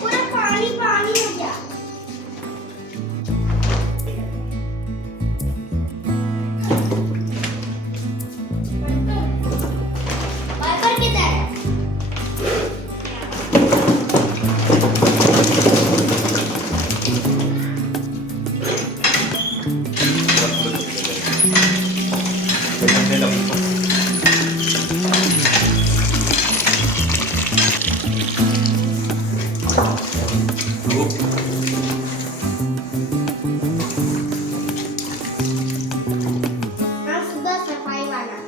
पूरा पानी पानी हो गया। वाइपर किधर है? हाँ, सुबह सफाई वाला।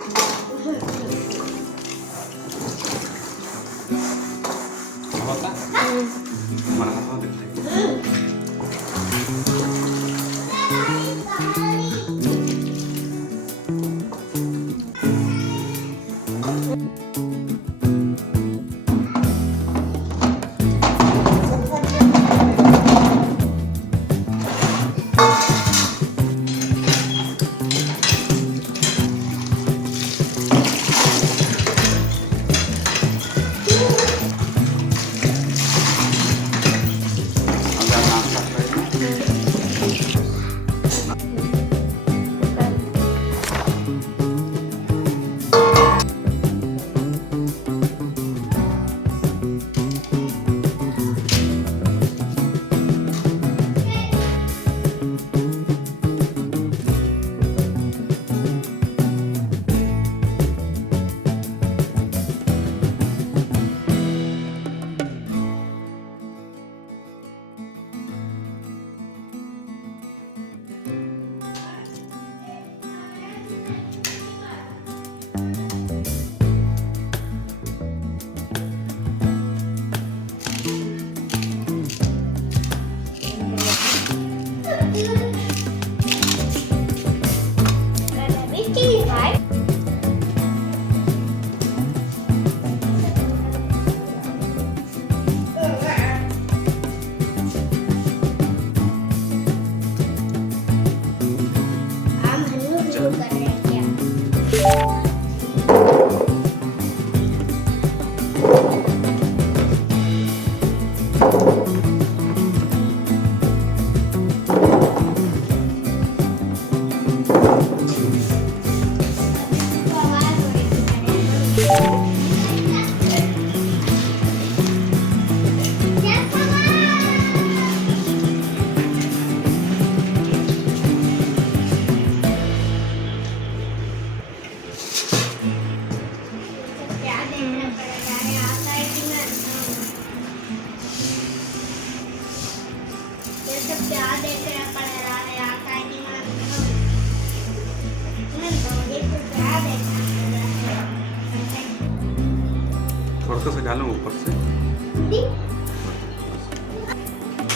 थोड़ा सा सजा लो ऊपर से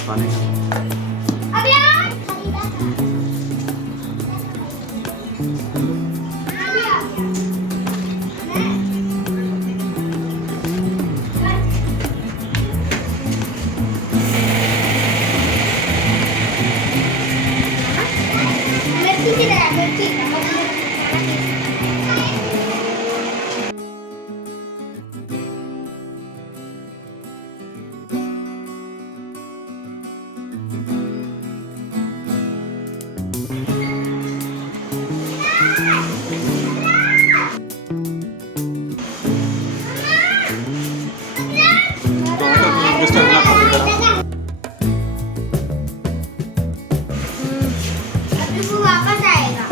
पानी अभी वो वापस आएगा।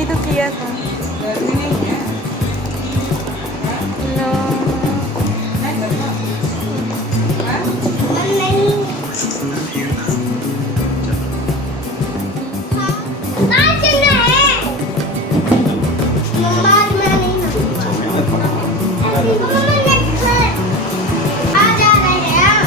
भी तो किया था। गर्मी नहीं है। नो नहीं कहाँ चलना है मम्मा मैं नहीं मम्मा नेक्स्ट आ जा रहे हैं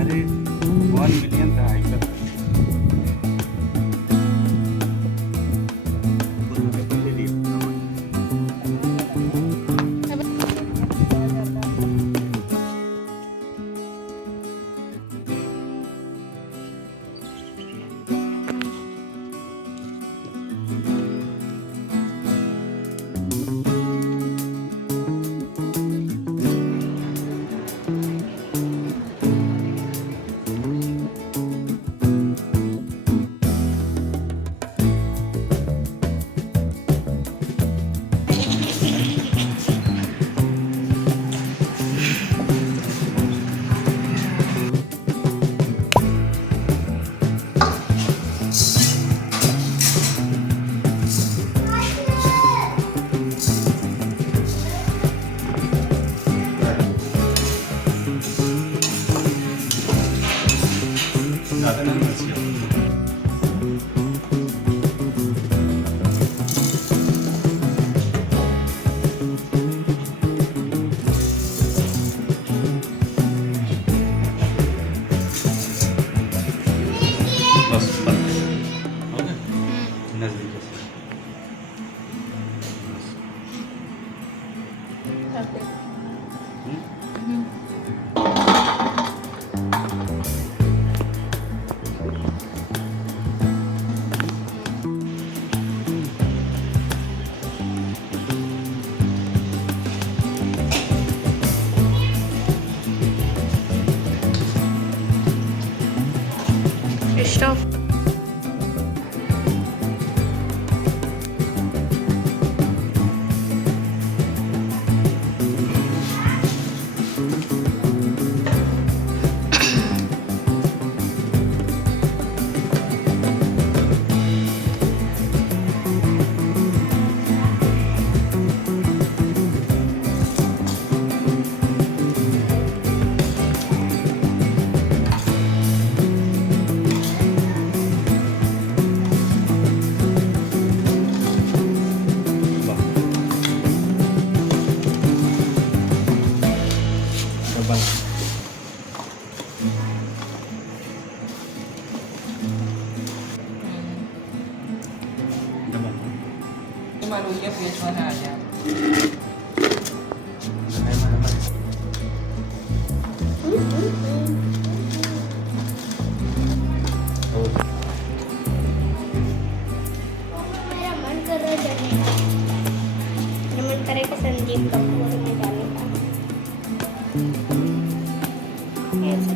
अरे 1 मिलियन था हाइपर ले लिया ज़्यादा नहीं बच गया बस बंद हो गया नज़दीक से स्टॉप।มาดูเยี่ยมเยี่ยมชวนหาเนี่ย मेरा मन कर रहा है जाने का मेरा मन करे कि संदीप कपूर में जाने का ऐसा